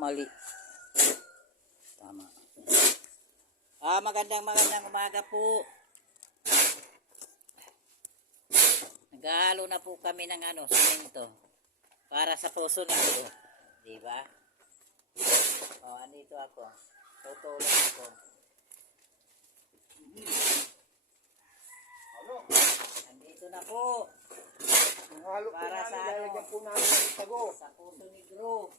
mali. Tama. Magandang umaga po. Naghahalo na po kami ng semento para sa puso nito. Di ba? Andito ako. Tutulong ako. Andito na po. Para sa lalagyan po namin ng tago. Sa Puso Negro.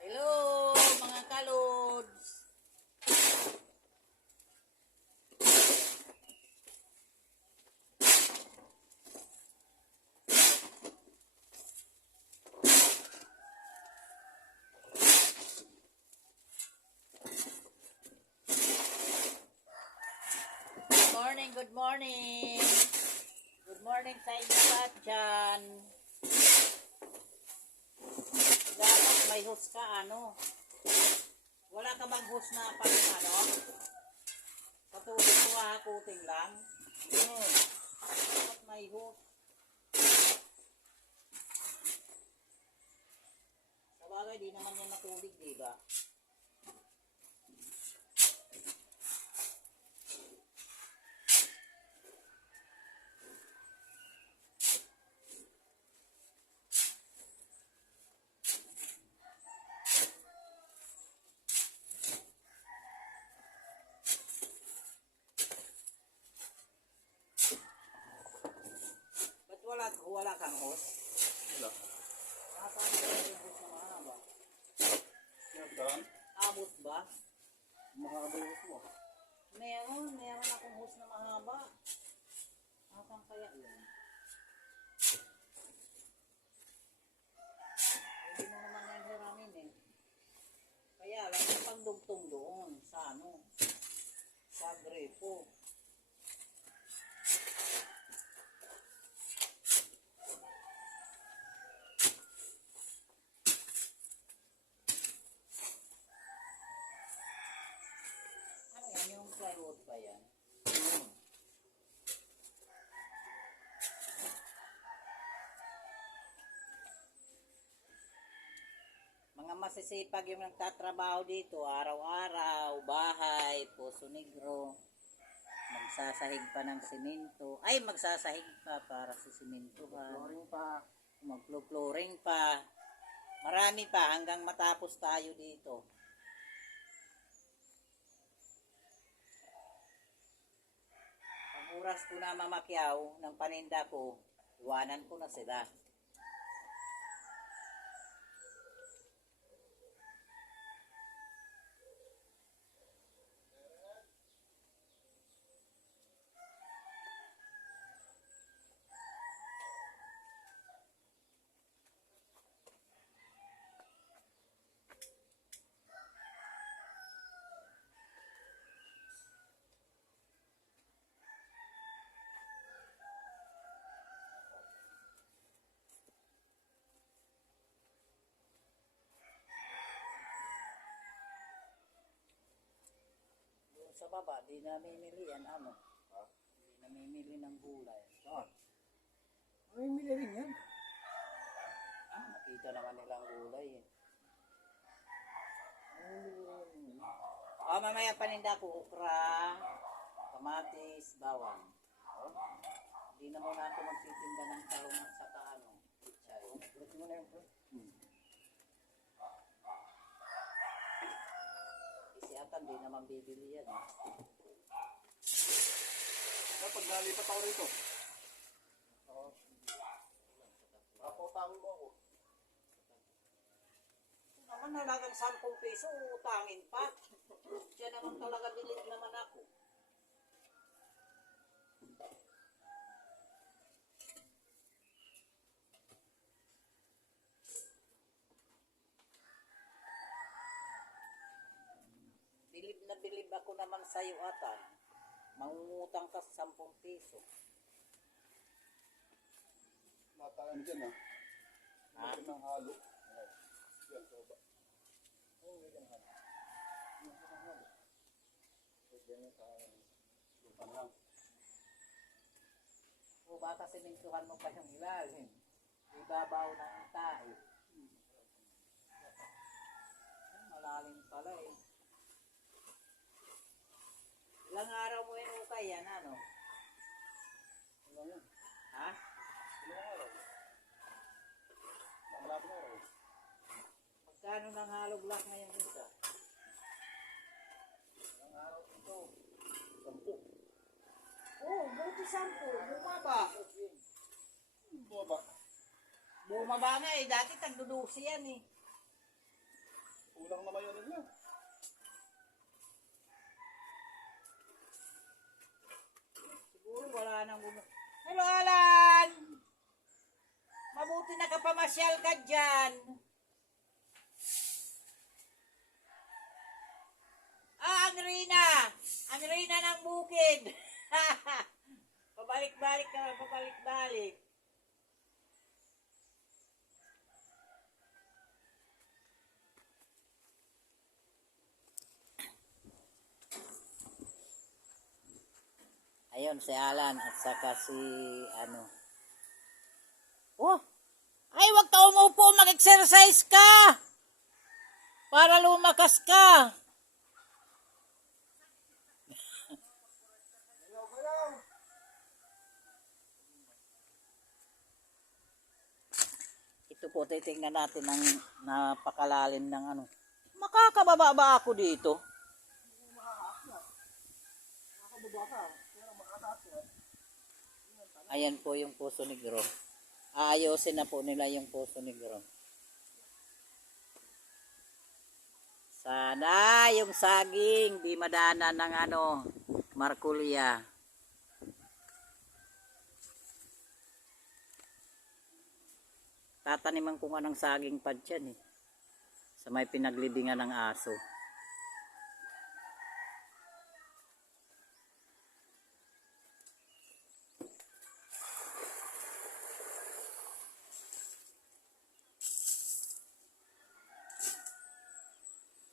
Hello mga kalods. Good morning. Good morning sa inyo lahat dyan. Dapat may host ka, Wala ka bang host na pang, patulog mo hakuting lang? Dapat may host. Sa bagay, di naman yan matulog, diba? Wala kang host? Wala. Nasaan ka yung host na mahaba? Nasaan? Abot ba? Mahaba yung host mo. Meron akong host na mahaba. Nasaan kaya yun? Hindi mo naman yan hiramin Kaya lang yung pagdugtong doon sa sa grepo. Yung plywood pa yan. Mga masisipag yung nagtatrabaho dito, araw-araw, bahay, Puso Negro, magsasahig pa ng simento. Ay, magsasahig pa para sa simentohan. Mag-flooring pa. Marami pa hanggang matapos tayo dito. Oras ko na mamakyaw ng paninda ko, iwanan ko na sila. Sa baba, di namimili yan, Di namimili ng gulay. Mamimili rin yan. Nakita naman nilang gulay Mamimili rin yan. Mamaya paninda ko, okra, kamatis, bawang. Hindi na muna ako magtitinda ng talong at saka pichay. Gusto mo na yung Isiatan, di naman bibili yan. Pag nalipat ako rito. Papautangin mo ako. Naman halagang 10 piso, utangin pa. Siya naman talaga bilid naman ako. Bilib ako naman sa'yo mangungutang ka sa 10 piso. Mataan dyan Ha? Ng halo. Yan, soba. O baka simintuhan mo pa yung ilalim. Ibabaw ng tae. Malalim pala eh. Ilang araw mo inukay yan, ano? Wala yan. Ha? Ilang araw? Malapit na araw. Magkano ng hollow block ngayon isa? Ilang araw ito? 10. Oh, buti 10. Bumaba. Bumaba. Bumaba nga eh. Dati tagdudusi yan eh. Kulang naman yun nila. Siguro wala nang Hello, Alan! Mabuti nakapamasyal ka dyan. Ang Rina! Ang Rina ng bukid! Pabalik-balik ka, pabalik-balik. Ayun, si Alan at saka si ano. Oh! Ay, wag ka umupo, mag-exercise ka! Para lumakas ka! Ito po, titingnan natin ang napakalalim ng ano. Makakababa ba ako dito? Ayan po yung Poso Negro. Aayusin na po nila yung Poso Negro. Sana yung saging di madana ng ano, Markulya. Tataniman ko nga ng saging pad yan eh. Sa may pinaglibingan ng aso.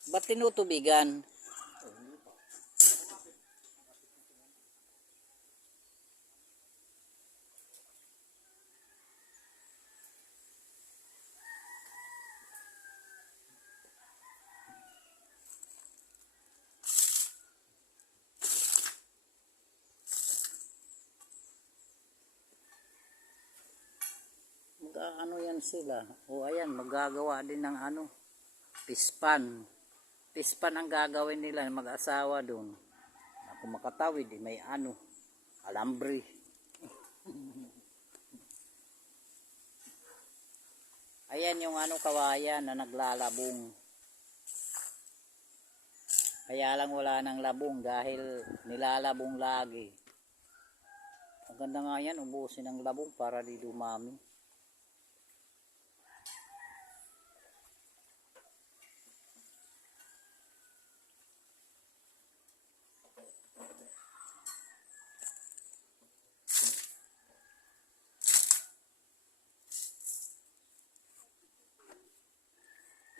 Ba't tinutubigan? Ano yan sila? O ayan, magagawa din ng ano, pispan. Pispan ang gagawin nila, mag-asawa doon. Kung makatawid, may ano, alambre. Ayan yung ano, kawayan na naglalabong. Kaya lang wala nang labong dahil nilalabong lagi. Ang ganda nga yan, ubusin ang labong para di dumami.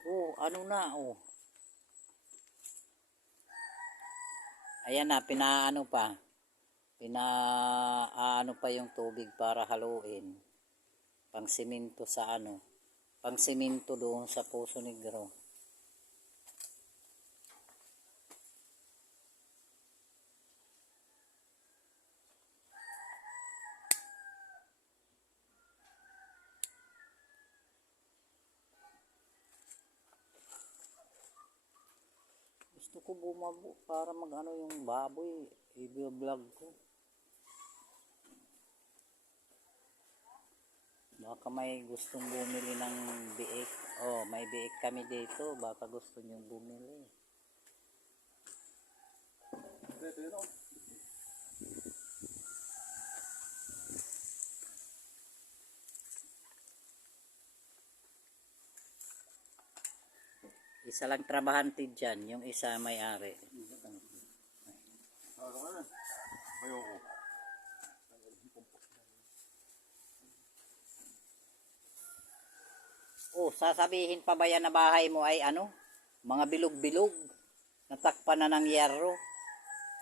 Oh, ano na, oh. Ayan na, pinaano pa. Pinaano pa yung tubig para haluin. Pang siminto sa ano. Pang siminto doon sa Poso Negro. Gusto ko bumabo para mag-ano yung baboy. I-vlog ko. Baka may gustong bumili ng biik. Oh, may biik kami dito. Baka gusto nyo bumili. Ito yun o. Isa lang trabahante dyan. Yung isa may-ari. Ano ka na? Ayoko. Oh, sasabihin pa ba yan na bahay mo ay ano? mga bilog-bilog. Natakpan na ng yerro.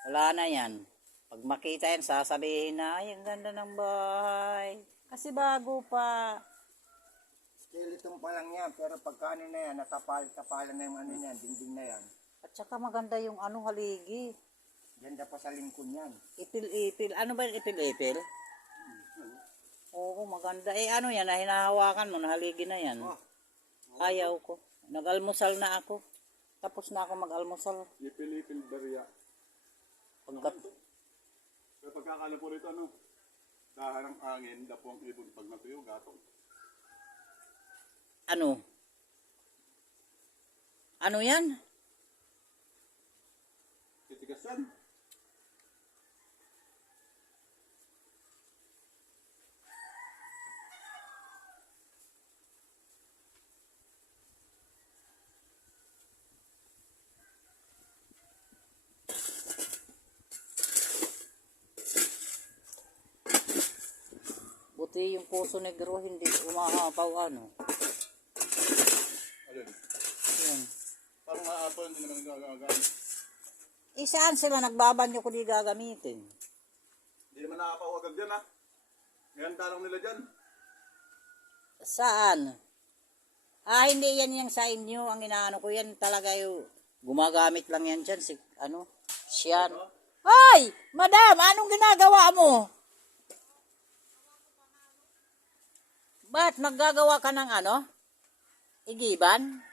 Wala na yan. Pag makita yan, sasabihin na, ay, ang ganda ng bahay. Kasi bago pa. Skeleton pa lang yan, pero pagka ano na yan, tapalan na yung ano yan, dingding na yan. At saka maganda yung haligi. Ganda pa sa lingkod yan. Ipil-ipil. Ano ba yung ipil-ipil? Oo, maganda. Ano yan, hinahawakan mo, nahaligi na yan. Ayaw ko. Nag-almusal na ako. Tapos na ako mag-almusal. Ipil-ipil barya. Pero pagkakala po rito, ano? Dahan ng angin, dapo ang ibon. Pag natuyo, gatong. Ano? Ano yan? Titigas yan. Buti yung Puso Negro hindi umahapaw ano. Alin? Yan. Parang maapo, hindi naman nagagamit. Saan sila nagbabanyo ko di gagamitin? Hindi naman nakapao agad dyan, ha? Ngayon tanong nila dyan. Saan? Hindi yan yung sa inyo. Ang inaano ko yan talaga yung gumagamit lang yan dyan. Siyan. Ay! Madam, anong ginagawa mo? Ba't maggagawa ka ng igiban?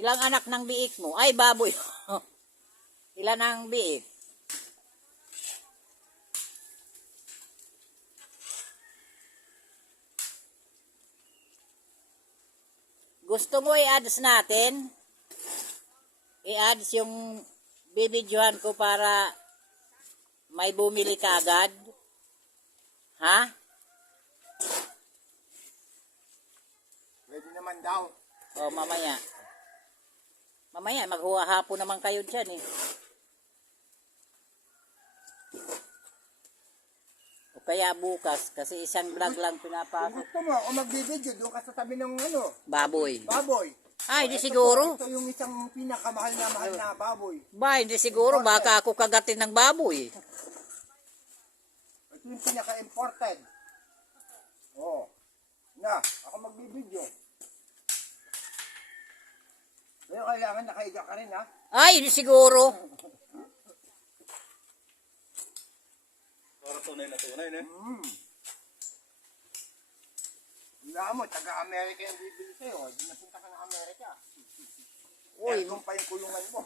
Ilang anak ng biik mo? Ay, baboy. Ilan ang biik? Gusto mo i-ads natin? I-ads yung bibidyohan ko para may bumili ka agad? Ha? Pwede naman daw. O, mamaya. Mamaya, maghuhapon naman kayo dyan eh. O kaya bukas, kasi isang vlog lang Kung pinapasok. gusto mo, o magbibideo, doon ka sa tabi ng Baboy. baboy. Ay, hindi siguro. Ito yung isang pinakamahal na baboy. Ba, hindi siguro. Baka ako kagatin ng baboy. Ito yung pinaka-imported. Oo. Na, ako magbibideo. Pero kailangan nakahiga ka rin, ha? Ay, hindi siguro. Para tunay na tunay, eh. Wala mo, taga-Amerika yung bibili sa'yo. Di napunta ka ng Amerika. Uy, Kung pa yung kulungan mo.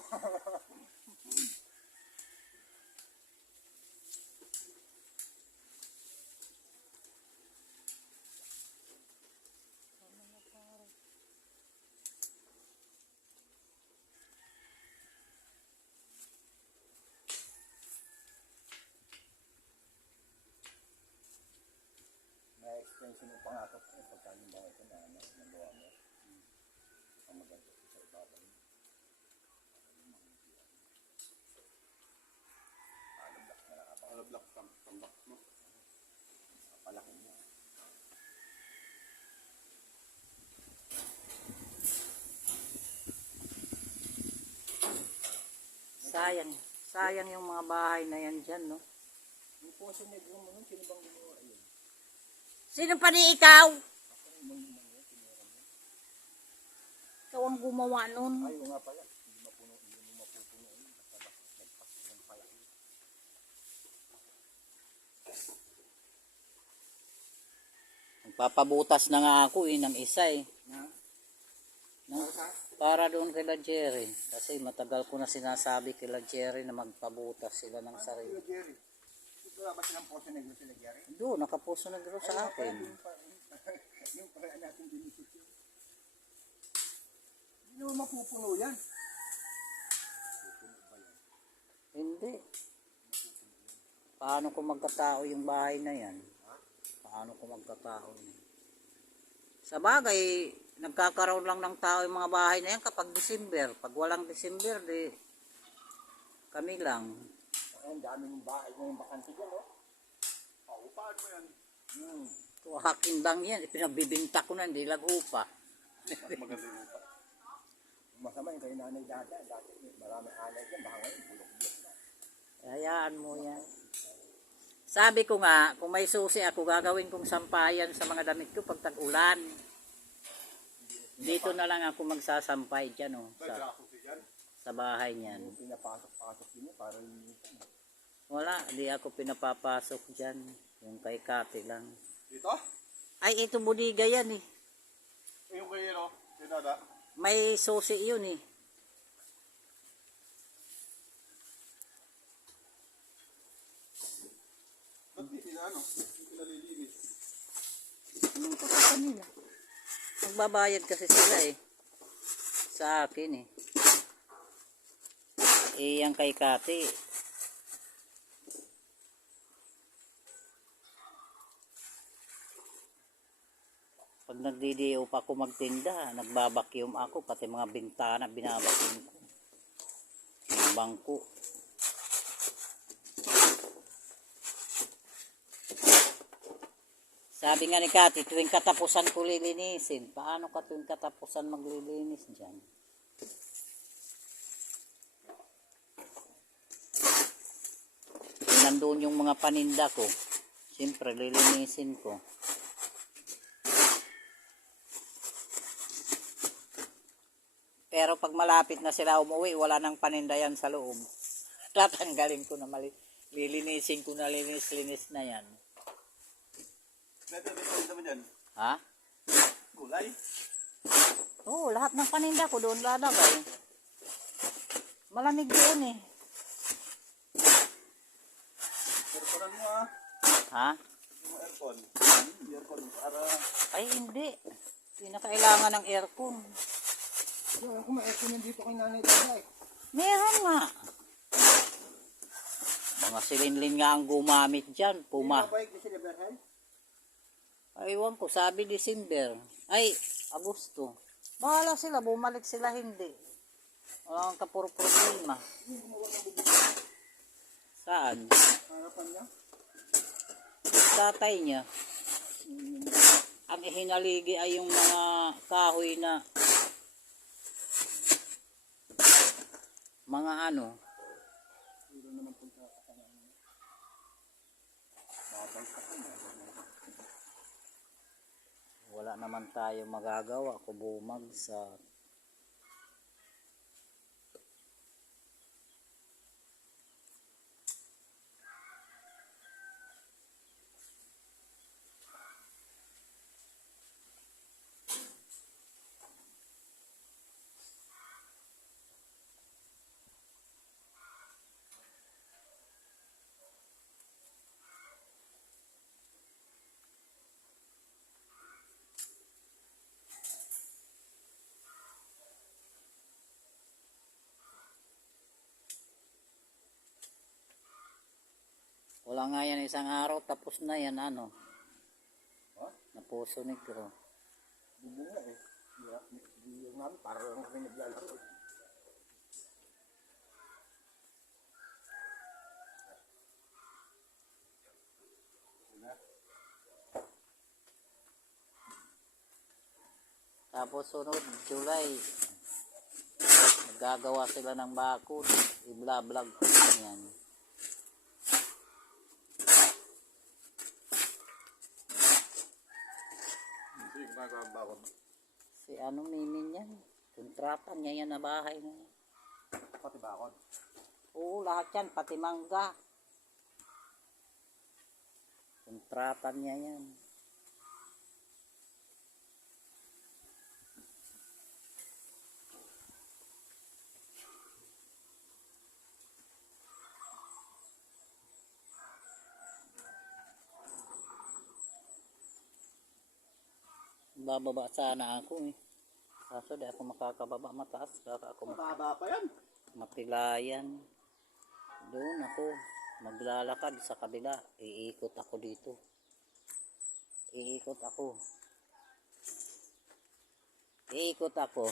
Na-extension mo pa nga ito pagkalimbawa ito na nagawa mo. Ang maganda sa ibabaw. Alablak, tambak, no? Palaki niya. sayang. Sayang yung mga bahay na yan dyan, no? Yung Puso Negro mo nun, sino bang gumawa yun? Sino pa ni ikaw? Ikaw ang gumawa nun. Ay, nga pala. Hindi mo mapupuno yun. Basta nagpas lang pala. Papabutas na nga ako ng isa eh. Na? Para doon kila Jerry. Kasi matagal ko na sinasabi kila Jerry na magpabutas sila ng sarili. Sila Jerry. Ito ba silang Puso Negro sila Jerry? Doon, nakapuso na garo sa akin. Yung pala natin dinisip yun. Hindi naman mapupuno yan. Hindi. Paano kung magkatao yung bahay na yan? Paano kung magkatao yan? Sa bagay, nagkakaroon lang ng tao yung mga bahay na yan kapag December. Pag walang December, di kami lang. Ang dami ng bahay ng bakante dyan, oh. Paupahan mo yan. Hakin bang yan, pinagbibinta ko na, hindi lang upa. Mas maganda yung upa. Masama yung kay nanay dati. Dati marami anay dyan. Baka ngayon, bulok-bulok na. Hayaan mo yan. Sabi ko nga, kung may susi ako, gagawin kong sampayan sa mga damit ko pag tag-ulan. Dito na lang ako magsasampay dyan, oh, May grasusi yan. sa bahay niyan. Yung pinapasok-pasok din niya para linisan. Wala, di ako pinapapasok dyan. Yung kay Kati lang. Dito? Ay, ito budiga yan eh. Yung kayo, no? Kay Dada. May susi yun eh. Ba't di sila, ano? Hindi sila lilinis. Anong pa kanila? Magbabayad kasi sila eh. Sa akin eh. Eh, yung kay Kati. Pag nagdidiyo pa ako magtinda, nagbabakyum ako, pati mga bintana binabakyum ko. Yung bangko. Sabi nga ni Kati, tuwing katapusan ko lilinisin. Paano ka tuwing katapusan maglilinis dyan? Nandun yung mga paninda ko. Siyempre, lilinisin ko. Pero pag malapit na sila umuwi, wala nang paninda yan sa loob. Tatanggalin ko na lilinisin ko na linis-linis na yan. Pwede rin naman yan. Ha? Gulay. Oo, lahat ng paninda ko doon lalagay. Malamig doon eh. Airconan mo, ah. Ha? Yung aircon. Aircon para... Ay, hindi. Hindi na kailangan ng aircon. Yung ako ma-aircon yan dito kay nanay dati. Meron nga. Mga silinlin nga ang gumamit dyan. Puma. Mabait na sila, Berhal? Aywan ko, sabi December. Ay, Agosto. Bahala sila, bumalik sila hindi. Walang kapuro problema. Saan? Harapan niya? Tatay niya. Ang ihinaligi ay yung mga kahoy na mga ano. Puro naman punta sa kanila. Babay sa kanya. Wala naman tayo magagawa kung bumagsak. Wala nga yan isang araw, tapos na yan ano. Ha? Napuso negro. Bubong na eh. Yung namin, para lang kami naglalaro eh. Tapos sunod, July, magagawa sila ng bakod. I-vlog ko yan. Hindi, ginagawa ang bakod. Si ano Mimin yan? Kontrata niya yan na bahay na yan. Pati bakod. Oo, lahat yan, pati mangga. Kontrata niya yan. Bababa sana ako eh. Kaso di ako makakababa mataas. Baka ako Mababa pa yan. mapilayan. Doon ako maglalakad sa kabila. Iikot ako dito. Iikot ako. Iikot ako.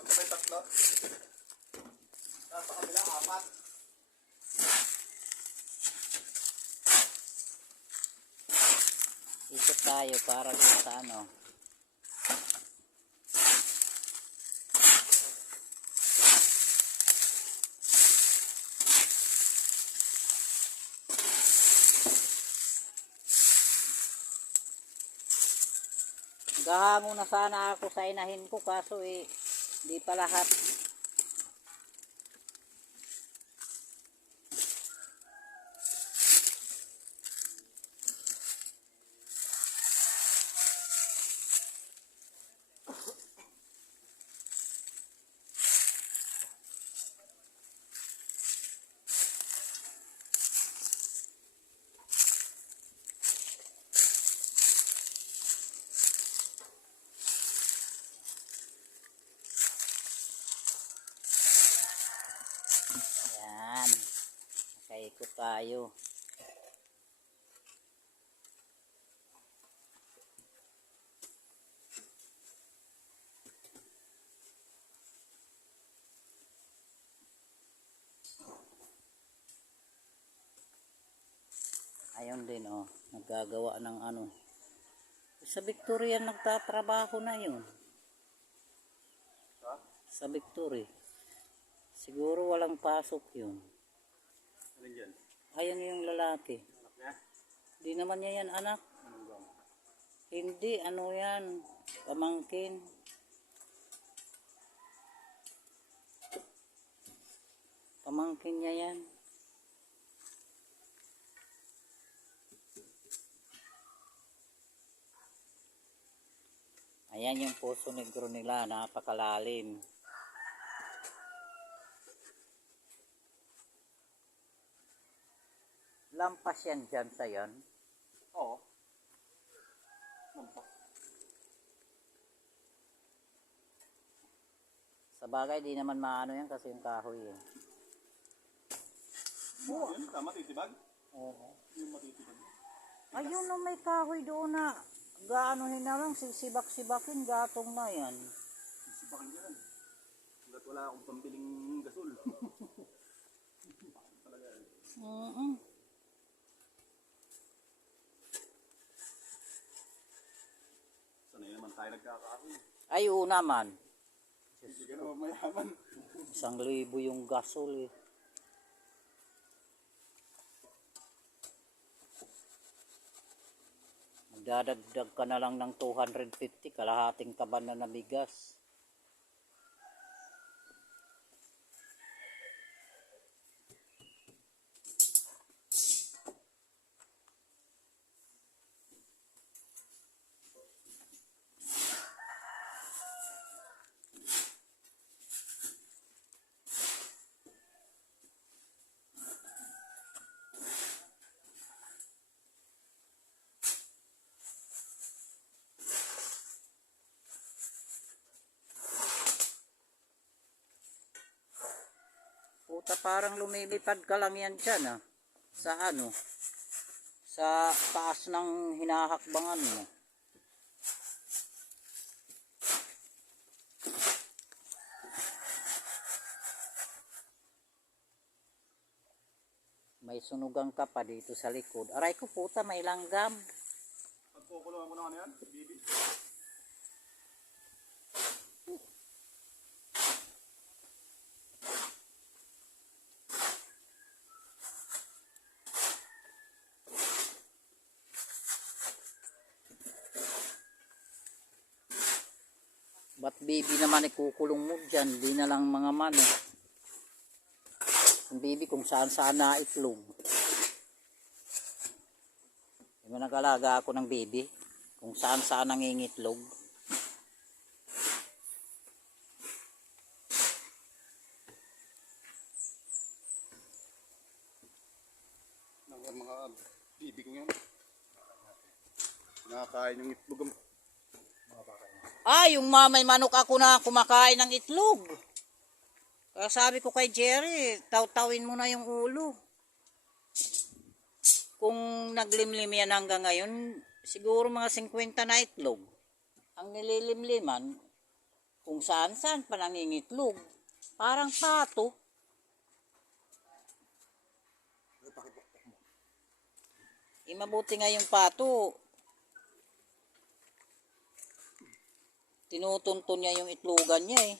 Sabay tatlo. Tapos sa kabila, 4. Ikot tayo para dun sa ano. Gahango na sana ako sa inahin ko kaso di pa lahat. Yan. Nakaikot tayo. Ayun din naggagawa ng ano. Sa Victoria nagtatrabaho na yun. Sa Victoria. Siguro walang pasok yun. Alin dyan? Ayun yung lalaki. Anak niya? Di naman niya yan anak. Anong gang? Hindi, ano yan. Pamangkin. Pamangkin niya yan. Ayan yung Poso Negro nila, napakalalim. Lampas yan dyan sa yan. Oo. Lampas. Sa bagay, di naman maano yan kasi yung kahoy eh. Oo, yun. Matitibag. Oo. Yung matitibag. Ayun na may kahoy doon na gaanohin na lang, sisibak-sibakin, gatong na yan. Sipakin dyan. Hanggat wala akong pambiling gasol. Talaga. Sanay naman tayo nagkakaroon. Ay, oo naman. Hindi ka naman mayaman. 1,000 yung gasol eh. Magdadagdag ka na lang ng 250, kalahating kaban na bigas. Puta, parang lumilipad ka lang yan dyan sa ano, sa taas ng hinahakbangan mo. May sunugan ka pa dito sa likod. Aray ko puta, may langgam. Pagkukulungan mo na ano yan, bibi. Ba't baby naman ikukulong mo dyan? Di na lang mga mano. Yung baby kung saan saan na itlog. Di ba nag-alaga ako ng baby? Kung saan saan nangingitlog. Ng mga bibi ko yan. Nakakain yung itlog ang Yung mamay manok ako na kumakain ng itlog. Kaya sabi ko kay Jerry, tawtawin mo na yung ulo. Kung naglimlim yan hanggang ngayon, siguro mga 50 na itlog. Ang nililimliman, Kung saan-saan pa nangingitlog. Parang pato. Mabuti nga yung pato. Tinutuntun niya yung itlogan niya eh.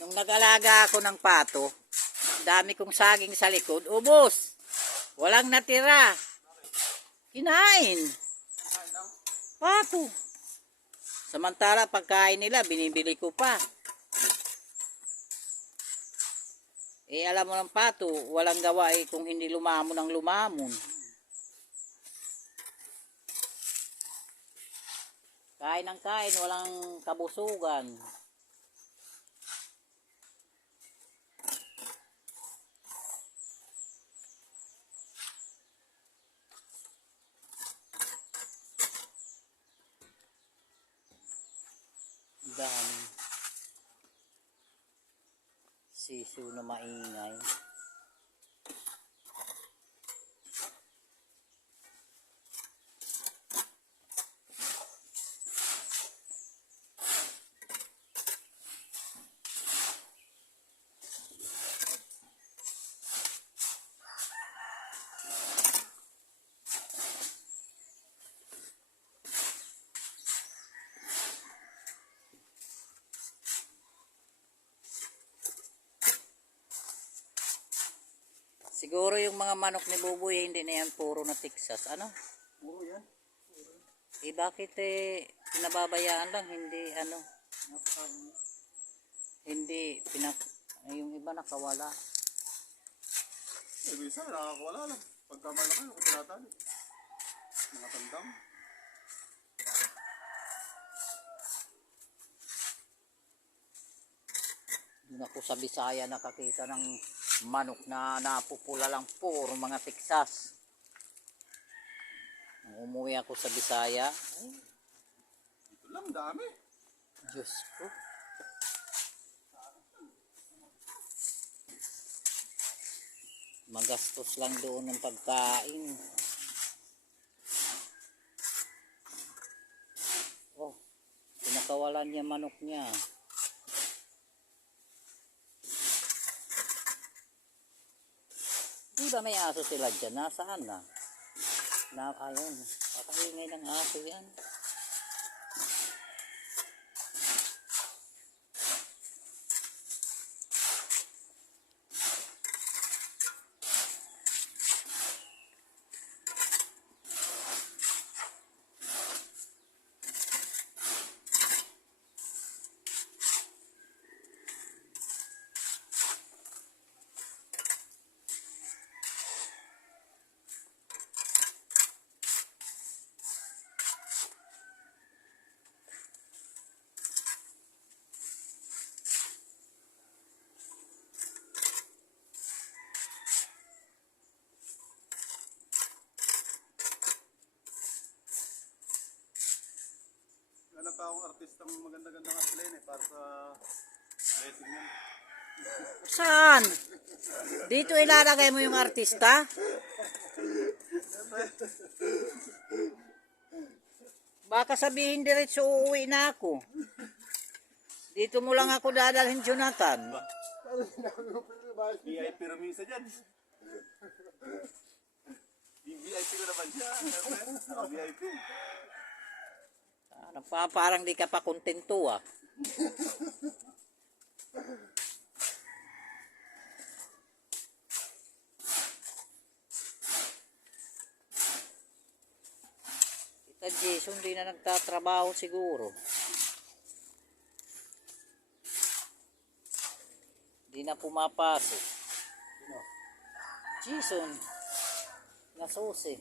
Nung nag-alaga ako ng pato, dami kong saging sa likod, ubos. Walang natira. Kinain. Pato. Samantala, pagkain nila, binibili ko pa. Eh, alam mo ng pato, walang gawa eh kung hindi lumamon ng lumamon. Kain ng kain, walang kabusugan. Dami. Sisu na maingay. Siguro yung mga manok ni Buboy, hindi na yan puro na Texas. Ano? Puro yan. Eh bakit pinababayaan lang, hindi ano, hindi yung iba nakawala. Eh, minsan nakakawala lang. Pagka malaki, ako tinatali. Mga tandang. Doon ako sa Bisaya nakakita ng manok na napupula lang, puro mga Texas. Nung umuwi ako sa Bisaya, ay, Ito lang, dami. Diyos ko. Magastos lang doon ng pagkain. Oh, pinakawalan niya manok niya. Di ba may aso sila dyan? Nasaan na? Ayun. Pakahingay ng aso yan. Hanap pa akong artistang maganda-ganda nga sila yun eh, para sa blessing yan. Saan? Dito ilalagay mo yung artista? Baka sabihin diretso uuwi na ako. Dito mo lang ako dadalhin, Jonathan. VIP rumisa dyan. VIP ko naman siya. VIP. Parang di ka pa kontento ah. Kita Jason di na nagtatrabaho siguro. Di na pumapasok. Jason nasusi.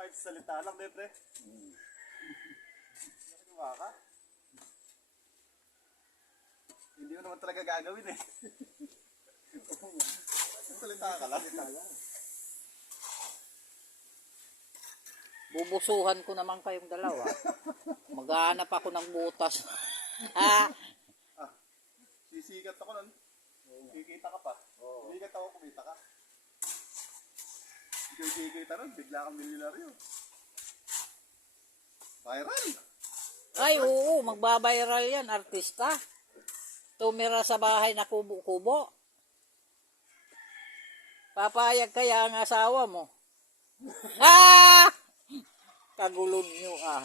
Kahit salita lang, pre. Nakinuha ka. Hindi mo naman talaga gagawin eh. Salita ka lang. Bubusuhan ko naman kayong dalawa. Maghahanap ako ng butas. Ha? Sisikat ako nun. Kikita ka pa. Sisikat ako, kumita ka. Ikaw kikita nun, bigla kang milyonaryo. Viral! Ay, oo, magbabiral yan, artista. Tumira sa bahay na kubo-kubo. Papayag kaya ang asawa mo. Ah! Kagulon nyo ah.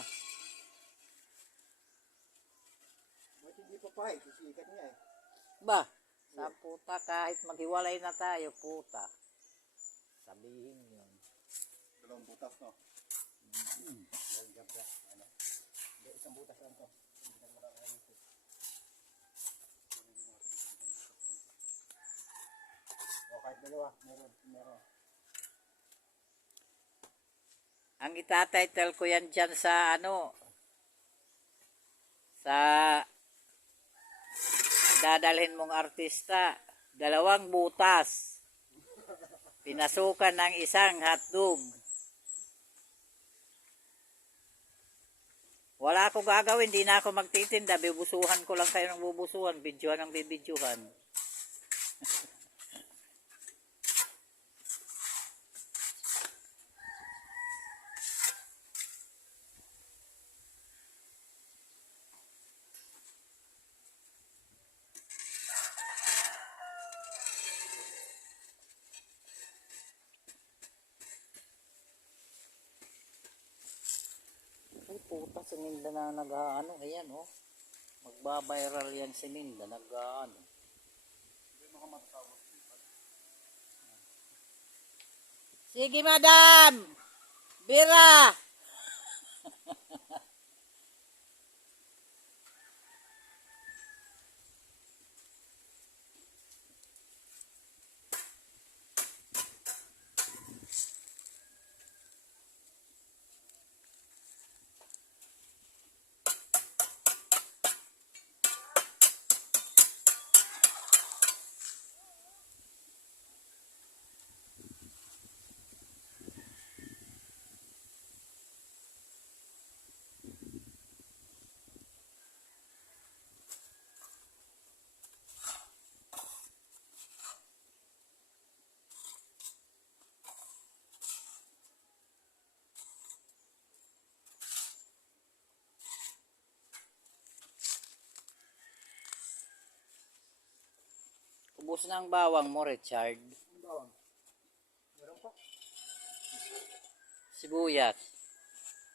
Ba't hindi pa pa sisikat niya eh. Ba, sa puta kahit maghiwalay na tayo, puta. Sabihin yun. Dalawang butas, no? Hindi, isang butas lang to. Hindi na makakalit. O kahit dalawa, meron. Ang itatitle ko yan dyan sa sa dadalhin mong artista, 2 butas. Pinasukan ng isang hotdog. Wala ako gagawin, di na ako magtitinda. Bibusuhan ko lang kayo ng bubusuhan. Videohan ng bibidyohan. Ay puta, si Minda na ayan oh. Magbabiral yan si Minda, Baka matatawag. Sige, madam! Bira! Ubus na ang bawang mo, Richard. Ang bawang. Meron pa. Sibuyas.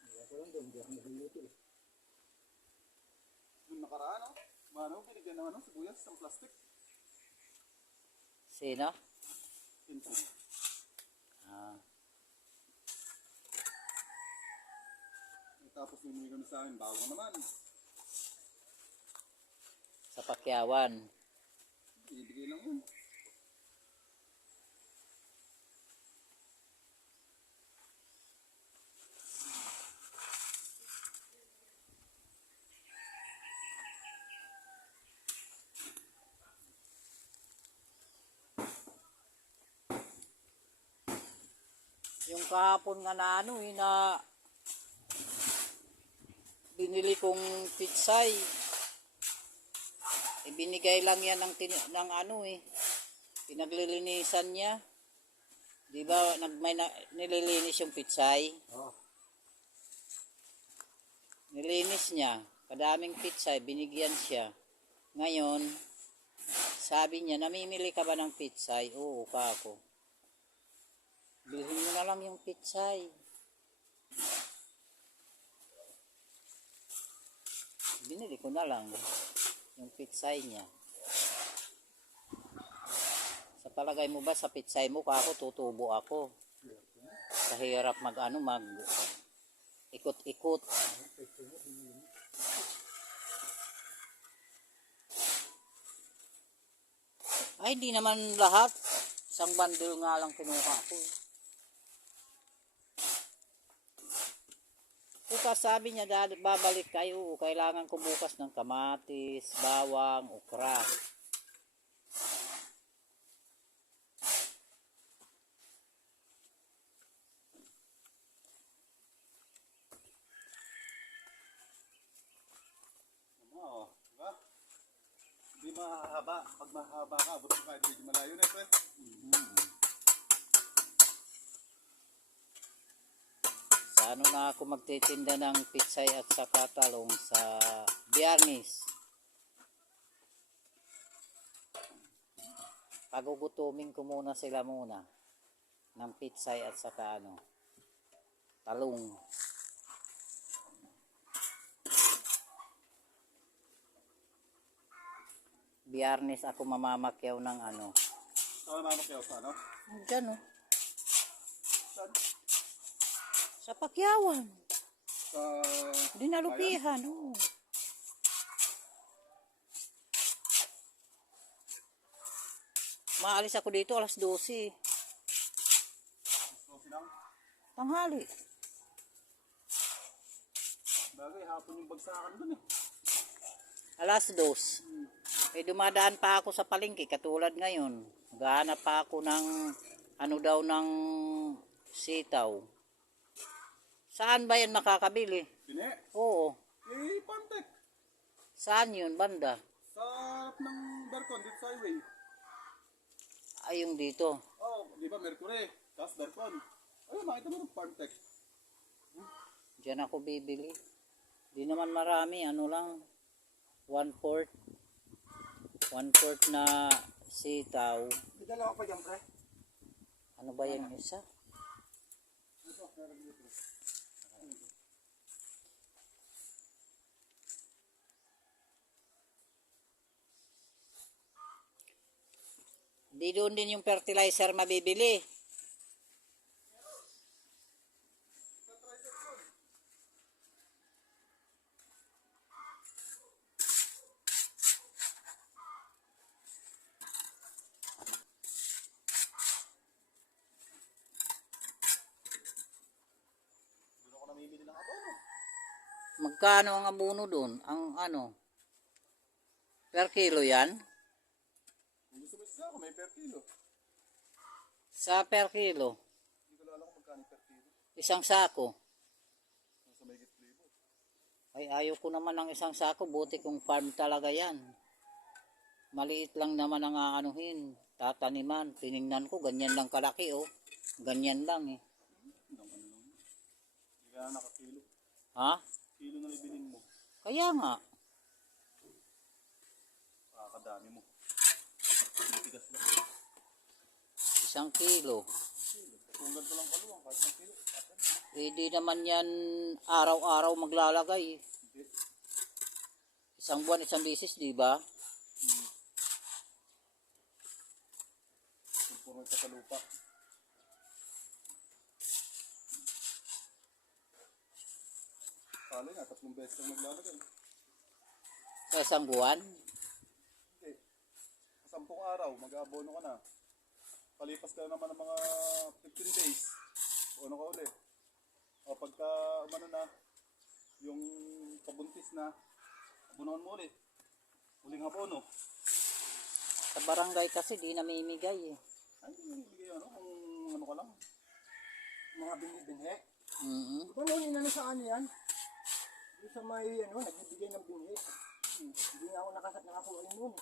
Hindi ko lang doon. Hindi ako nagluluto eh. Yung nakaraan, oh. Mano, binigyan ng sibuyas sa plastic. Sino? Pinsan. Ah. Tapos binigyan na sa akin, bawang naman. Sa Pakyawan. Ibigay lang yun. Yung kahapon nga na ano na binili kong pitsay. Ibinigay lang yan ng ano pinaglilinisan niya. Di ba nililinis yung pitsay? Oo. Nilinis niya. Kadaming pitsay, binigyan siya. Ngayon, sabi niya, namimili ka ba ng pitsay? Oo, ka ako. Bilhin mo na lang yung pitsay. Binili ko na lang yung pitsay niya. Sa palagay mo ba sa pitsay mo kako tutubo ako? Sa hirap mag ikot-ikot. Ay, di naman lahat. Isang bundle nga lang kinuha ko. Bukas sabi niya, babalik kayo. Kailangan ko bukas ng kamatis, bawang, okra. Oo, diba? Hindi mahaba. Pag mahaba ka, abot ka kahit medyo malayo na, pre. Sa ano na ako magtitinda ng pitsay at saka talong sa Biyernes. Pagugutumin ko muna sila muna ng pitsay at saka talong. Biyernes ako mamamakyaw ng Saan mamakyaw sa ano? Diyan Saan? sa Pakyawan. Sa... Dinalupihan, Maalis ako dito alas 12. So, sinang? Tanghali. Bagay, hapon yung bagsakan dun eh. Alas 2. Eh dumadaan pa ako sa palengke katulad ngayon. Gahanap pa ako ng ng sitaw. Saan ba yan makakabili? Pine? Oo. Eh, Pantek. Saan yun, banda? Sa harap ng Darcon, dito sa highway. Ay, yung dito. Oh, di ba Mercury? Tapos Darcon. Ayun, makita mo ng Pantek. Diyan ako bibili. Di naman marami, lang. 1/4. 1/4 na sitaw. May dalawa pa dyan, pre. Ano ba yung isa? Di doon din yung fertilizer mabibili. Doon ako namimili ng abono. Magkano ang abono doon? Ang ano? Per kilo yan? Kung gusto mo isa ako, may per kilo. Sa per kilo? Hindi ko alam kung magkano per kilo. Isang sako? Nasa may libo. Ay, ayaw ko naman ng isang sako. Buti kung farm talaga yan. Maliit lang naman ang aanuhin. Tataniman. Tiningnan ko, ganyan lang kalaki, oh. Ganyan lang, eh. Hindi ka na nakakilo. Ha? Kilo na ibilin mo. Kaya nga. Kakadami mo. Tigas lang. Isang kilo. Kung ganito lang kaluwang, kahit ng kilo. Eh, di naman yan araw-araw maglalagay. Hindi. Isang buwan, isang bisis, di ba? Kung puro ito sa lupa. Kala nga, 3 beses lang maglalagay. Sa isang buwan. Hindi. Sa 10 araw, mag-aabono ka na. Palipas ka naman ng mga 15 days. Ano ka uli? O pagka umano na, yung pabuntis na, abunuhan mo ulit. Uling abono. Sa barangay kasi di namimigay, eh. Ay, hindi bigay ano, kung ano ka lang. Mga binhi-binhi. Mm-hmm. Ito noon, inano sa ano yan? Yung sa may, ano, nagbibigay ng binhi. Hindi nga ako nakakuha yun noon.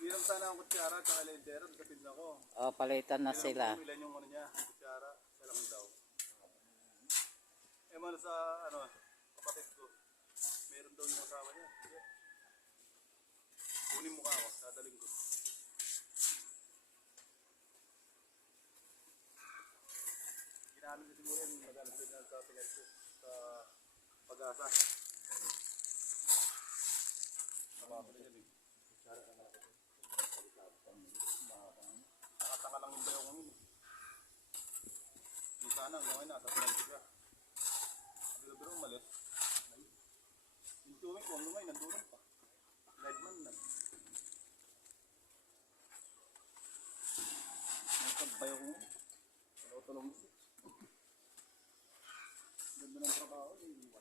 Hiram sana ang kutsara at saka lentera, kapit na ko. O, palitan na sila. Ilan yung ano niya, kutsara, isa lang daw. Eh man sa ano, kapatid ko, meron daw yung asawa niya. Kunin mo ka ako, dadaling ko. Ginamit ko siguro yung magalang signal sa tingad ko sa pag-asa. Nababalik yan eh. Nakatanga lang yung bayaw kami. Di sana, gawin na, tatanggal ko siya. Biro-biro umalis. Yung tuwing ko, ang lumay, nandunan pa. Leadman na. May pagbayaw ko ngayon. Talong mo. Ganda ng trabaho, hindi mo.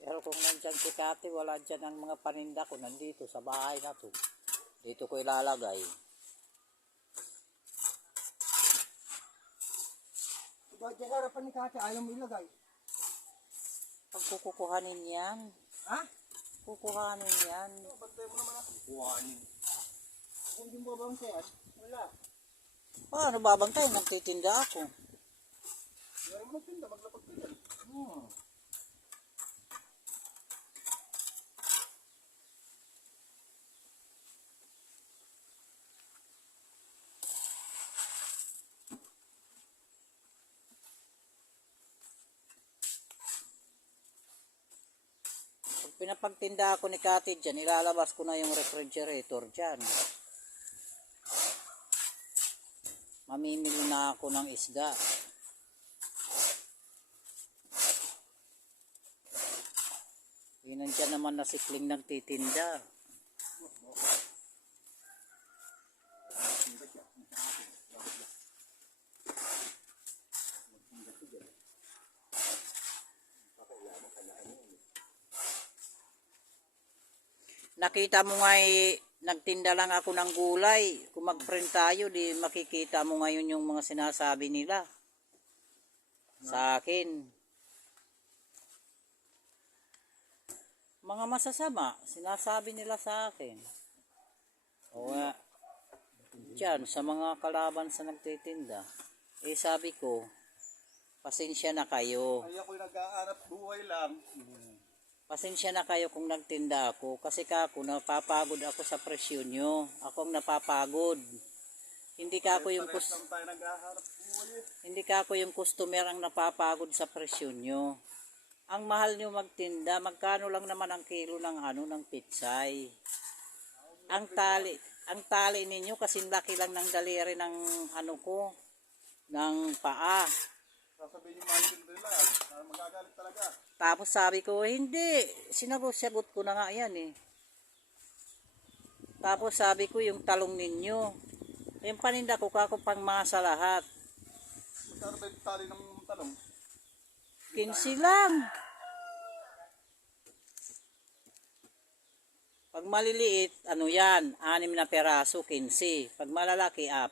Pero kung nandyan si Kati, wala dyan ang mga paninda ko. Nandito sa bahay na to. Dito ko ilalagay. Bakit sa harapan ni Kati ayaw mo ilagay? Pag kukuhanin yan. Ha? Kukuhanin yan. Bantay mo naman ah. Kuhanin. Kung hindi mo bang sayan, wala. Paano babantay? Nagtitinda ako. Ngayon mo magtinda, maglapag ka yan. Pag pinapagtinda ako ni Kati dyan, ilalabas ko na yung refrigerator dyan. Mamimili na ako ng isda. Yun nandiyan naman na sikling nagtitinda. Nakita mo nga nagtinda lang ako ng gulay. Kung mag-print tayo, di makikita mo ngayon yung mga sinasabi nila sa akin. Mga masasama, sinasabi nila sa akin. O nga, dyan, sa mga kalaban sa nagtitinda. Eh sabi ko, pasensya na kayo. Ay ako'y nag-aanap buhay lang. Pasensya na kayo kung nagtinda ako kasi kako napapagod ako sa presyo nyo. Ako ang napapagod. Hindi ka ako yung Parehas lang tayo nag-aanap buhay eh. hindi ka ako yung customer ang napapagod sa presyo nyo. Ang mahal nyo magtinda, magkano lang naman ang kilo ng ng pitsay. Ang tali ninyo kasi laki lang ng daliri ng ko, ng paa. Sasabihin yung mahal din nila. Magagalit talaga. Tapos sabi ko, hindi. Sinagot ko na nga yan eh. Tapos sabi ko, yung talong ninyo. Yung paninda ko, kako pang masa lahat. Magkano ba yung tali ng talong? 15 lang. Pag maliliit, yan, 6 na peraso, 15. Pag malalaki, 4.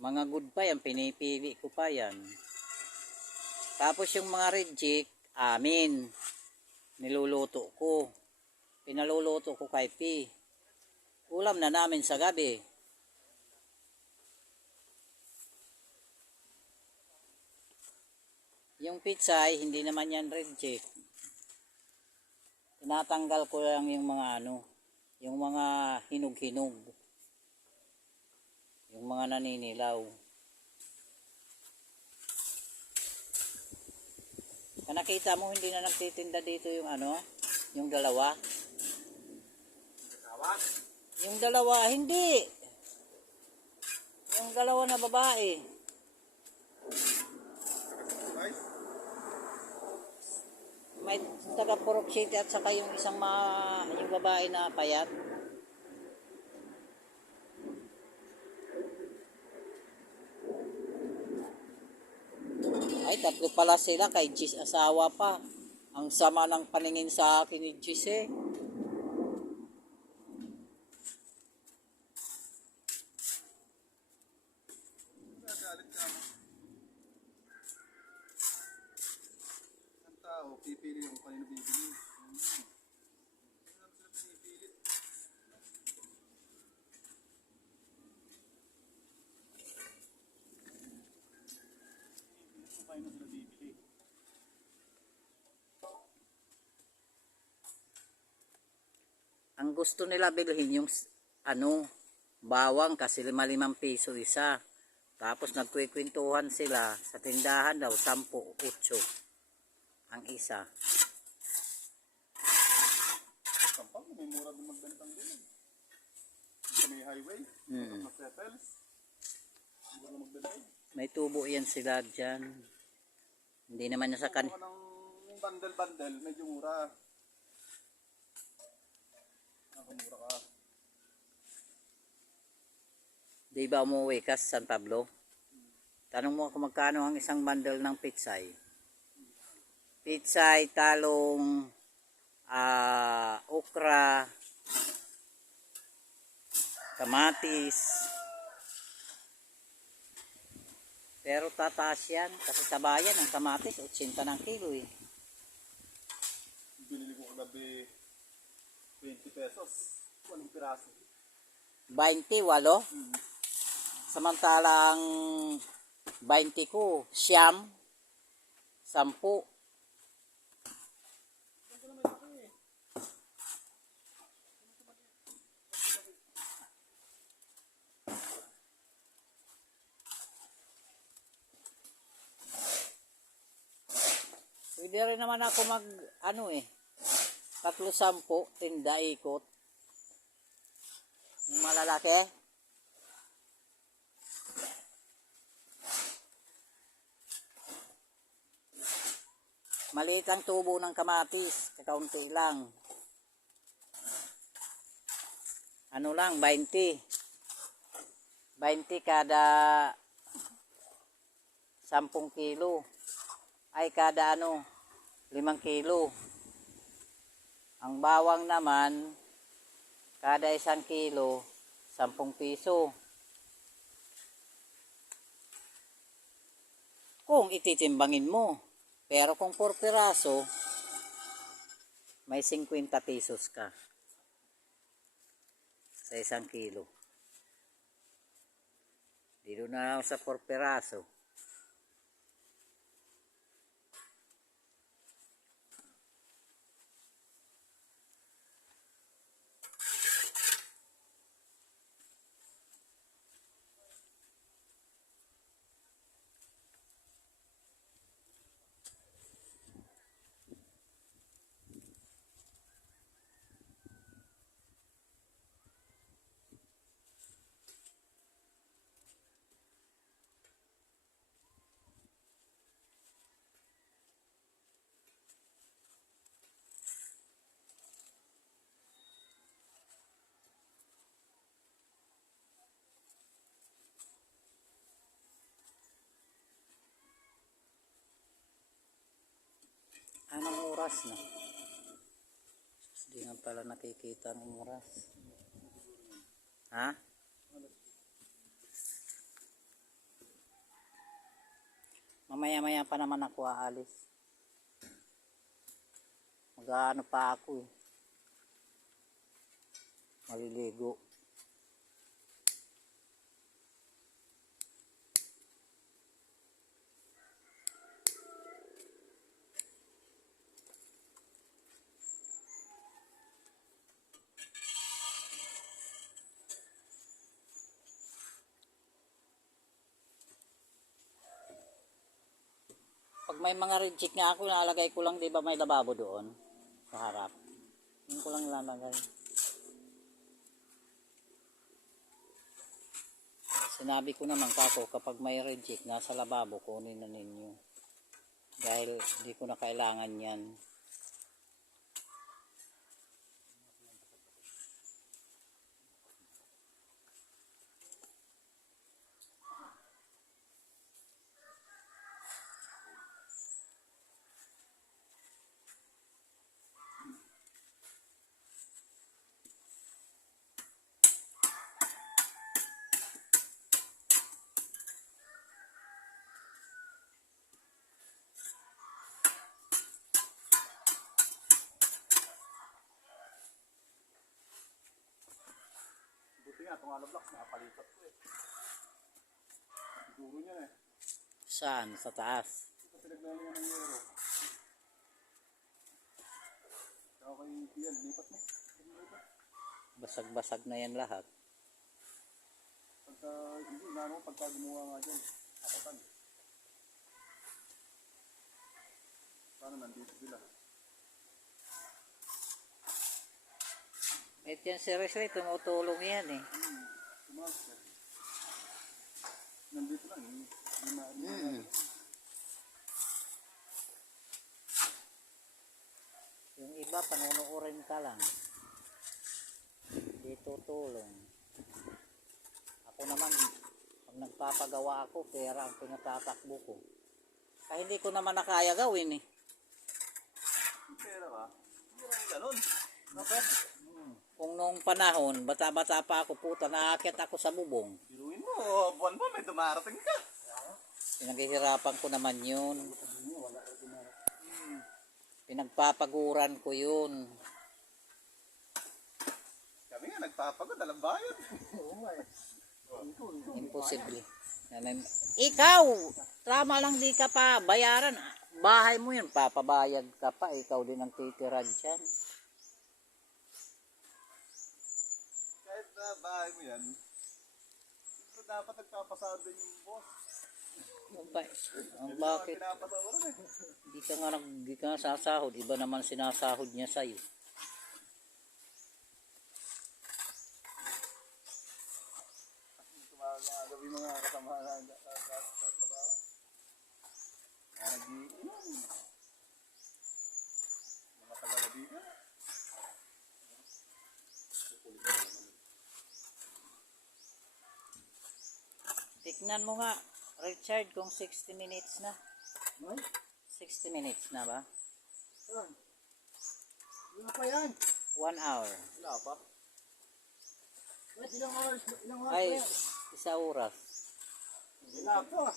Mga good pa yan, pinipili ko pa yan. Tapos yung mga reject, amin. Niluluto ko. Pinaluluto ko kay P. Ulam na namin sa gabi. Yung pizza ay hindi naman yan reject. Tinatanggal ko lang yung mga yung mga hinog-hinog. Yung mga naninilaw. Nakita mo hindi na nagtitinda dito yung yung dalawa. Yung dalawa, hindi. Yung dalawa na babae. May taga Purok City at saka yung isang yung babae na payat. Ay, 3 pala sila kay Gis asawa pa. Ang sama ng paningin sa akin ni Gis eh. Magagalit ka mo. Ang tao, pipili yung kanino bibili. Ano sila pinipilit? Kung kanino sila bibili. Ang gusto nila bilhin yung bawang kasi 5 piso isa. Tapos nagkwikwentuhan sila sa tindahan daw 10, 8 ang isa. Sampang, may mura din magbentang din. Sa may highway, mga settles. Mura magbentang. May tubo yan sila dyan. Hindi naman niya sa Kung ng bundle-bundle, medyo mura. Nakamura ka. Di ba umuwi ka sa San Pablo? Tanong mo kung magkano ang isang bundle ng pitsay. Pitsay, talong, okra, kamatis, Pero tataas yan. Kasi sa bayan, ang kamatis, 80 ng kilo eh. Binili ko kagabi 20 pesos. 1 piraso. 20, walo. Samantalang 20 ko, siyam, 10. Pwede rin naman ako mag, 3-10, tinda ikot. Yung malalaki. Maliit ang tubo ng kamatis, kakaunti lang. Ano lang, 20. 20 kada 10 kilo. Ay kada 5 kilo. Ang bawang naman, kada 1 kilo, 10 piso. Kung ititimbangin mo. Pero kung 4 piraso, may 50 pesos ka sa 1 kilo. Dito na lang sa 4 piraso. Anong oras na? Hindi nga pala nakikita ng oras. Ha? Mamaya-maya pa naman ako aalis. Mag-ano pa ako eh. Maliligo. Pag may mga reject nga ako, nalagay ko lang, di ba may lababo doon sa harap. Yun ko lang ilalagay. Sinabi ko naman kako, kapag may reject nasa lababo, kunin na ninyo. Dahil hindi ko na kailangan yan. Buti nga, itong blocks, nakapalipat ko eh. Siguro niya eh. Saan? Sa taas? Ito pinaglalingan ng yero. Saka kay Ian, lipat mo. Basag-basag na yan lahat. Pagka, hindi, inaano mo, pagka gumawa nga dyan, akatan. Sana nandito sila. Ito yan seriously, tumutulong yan eh. Tumakas eh. Nandito lang eh. Yung iba, panunuorin ka lang. Hindi tutulong. Ako naman, pag nagpapagawa ako, pera ang pinatatakbo ko. Kaya hindi ko naman nakaya gawin eh. Pera ka? Hindi lang ganun. Bakit? Kung noong panahon, bata-bata pa ako, puta, naakyat ako sa bubong. Biruin mo, buwan mo, may dumarating ka. Pinaghihirapan ko naman yun. Wala ko dinarap. Pinagpapaguran ko yun. Kami nga nagpapagod, alam ba yun? Oo nga eh. Imposible. Ikaw! Tama lang di ka pa bayaran. Bahay mo yun, papabayad ka pa. Ikaw din ang titira dyan. Kahit na bahay mo yan, ito dapat nagpapasado yung boss. Ang bakit? Pinapasado rin eh. Di ka nga sasahod. Iba naman sinasahod niya sa'yo. Gabi mga kasama na sa trabaho. Nag-iinom. Mga taga-gabi ka. Tignan mo nga, Richard, kung 60 minutes na. Ay, 60 minutes na ba? saan? Wala pa yan. 1 hour. Wala pa. Wait, ilang oras Ay, pa yan? 1 oras. Wala pa.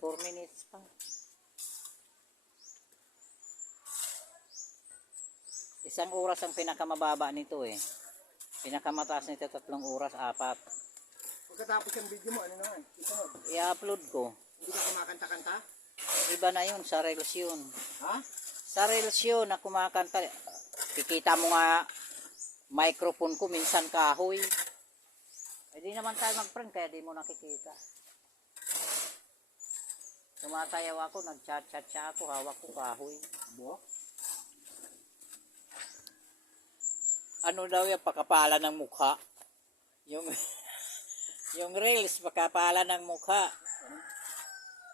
4 minutes pa. Isang oras ang pinakamababa nito eh. Pinakamataas nito 3 oras, 4. Pagkatapos yung video mo, ano naman? Isunod. I-upload ko. Hindi ka kumakanta-kanta? Iba na yun, sa Reels yun. Ha? Sa Reels yun na kumakanta. Kikita mo nga microphone ko, minsan kahoy. Eh di naman tayo mag-prank, kaya di mo nakikita. Sumasayaw ako, nag-chat-chat siya ako, hawak ko kahoy. Bo? Ano daw yung pakapala ng mukha? Yung yung Reels, pakapala ng mukha.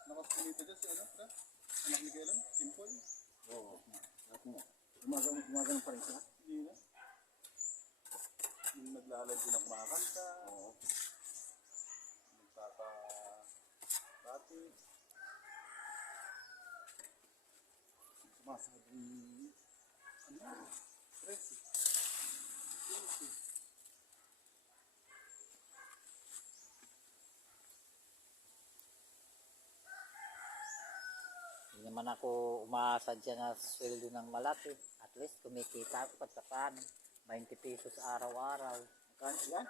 Nakasunito dyan si ano, pre? Anak ni Kailan? Simple? Oo. Lahat mo. Gumagano pa rin siya? Hindi na. Yung naglalad din ang kumakanta. Oo. Nagpapabati. Sumasabi. Ano? Stress. Hindi naman ako umaasa dyan na sweldo ng malaki. At least kumikita ako pagkapan. 20 pesos araw-araw. Yan?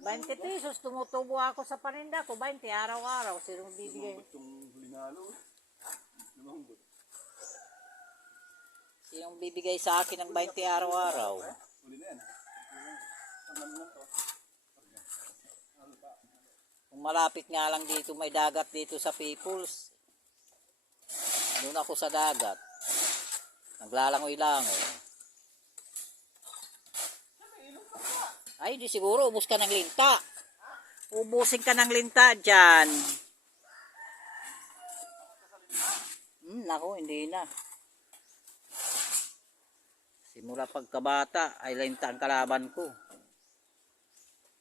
20 pesos, tumutubo ako sa paninda ko. 20 araw-araw. Sinong bibigay? Lumambot yung huling halo. Lumambot. Sinong bibigay sa akin ng 20 araw-araw? Huli na yan. Ang lang to. Kung malapit nga lang dito, may dagat dito sa Peoples. Doon ako sa dagat. Naglalangoy-langoy. Ay, di siguro, ubus ka ng linta. Ubusin ka ng linta dyan. Naku, hindi na. Simula pagkabata, ay linta ang kalaban ko.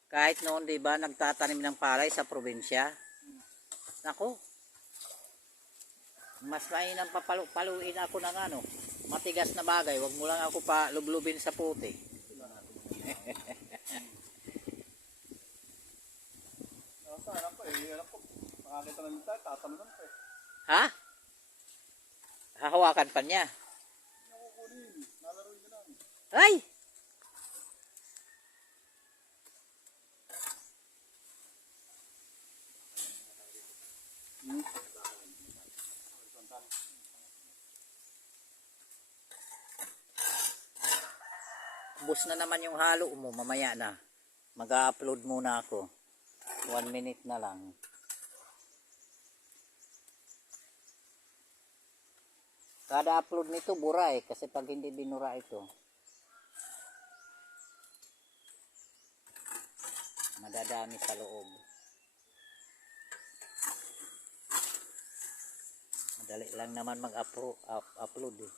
Kahit noon, di ba, nagtatanim ng palay sa probinsya. Naku, mas mainam papaluin ako ng ano, matigas na bagay. Huwag mo lang ako pa lublubin sa puti. Sana po eh. Alam ko. Makakita ng linta. Tatalunan po eh. Ha? Hahawakan pa niya. Hindi ako kunin. Nalaroin ka lang. Ay! Bus na naman yung halo mo, mamaya na. Mag-upload muna ako. 1 minute na lang. Kada upload nito bura eh, kasi pag hindi binura ito, madadami sa loob. Madali lang naman mag-upload eh.